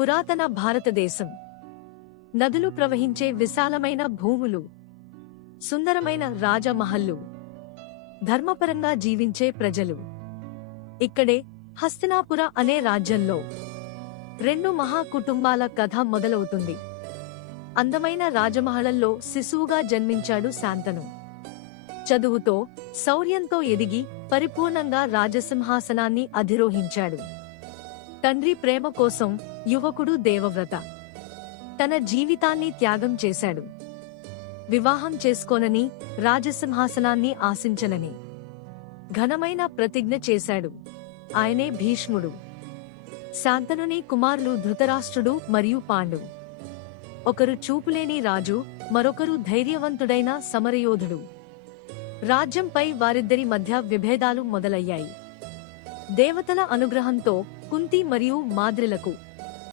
పురాతన భారతదేశం. నదులు ప్రవహించే విశాలమైన భూములు, సుందరమైన రాజమహల్లు, ధర్మపరంగా జీవించే ప్రజలు. ఇక్కడే హస్తినాపుర అనే రాజ్యంలో రెండు మహా కుటుంబాల కథ మొదలవుతుంది. అందమైన రాజమహల్లో శిశువుగా జన్మించాడు శాంతను. చదువుతో, శౌర్యంతో ఎదిగి పరిపూర్ణంగా రాజసింహాసనాన్ని అధిరోహించాడు. తండ్రి ప్రేమ కోసం యువకుడు దేవవ్రత తన జీవితాన్ని త్యాగం చేశాడు. వివాహం చేసుకోనని, రాజసింహాసనాన్ని ఆశించనని ఘనమైన ప్రతిజ్ఞ చేశాడు. ఆయనే భీష్ముడు. శాంతనుని కుమారులు ధృతరాష్ట్రుడు మరియు పాండు. ఒకరు చూపులేని రాజు, మరొకరు ధైర్యవంతుడైన సమరయోధుడు. రాజ్యంపై వారిద్దరి మధ్య విభేదాలు మొదలయ్యాయి. దేవతల అనుగ్రహంతో కుంతి మరియు మాద్రిలకు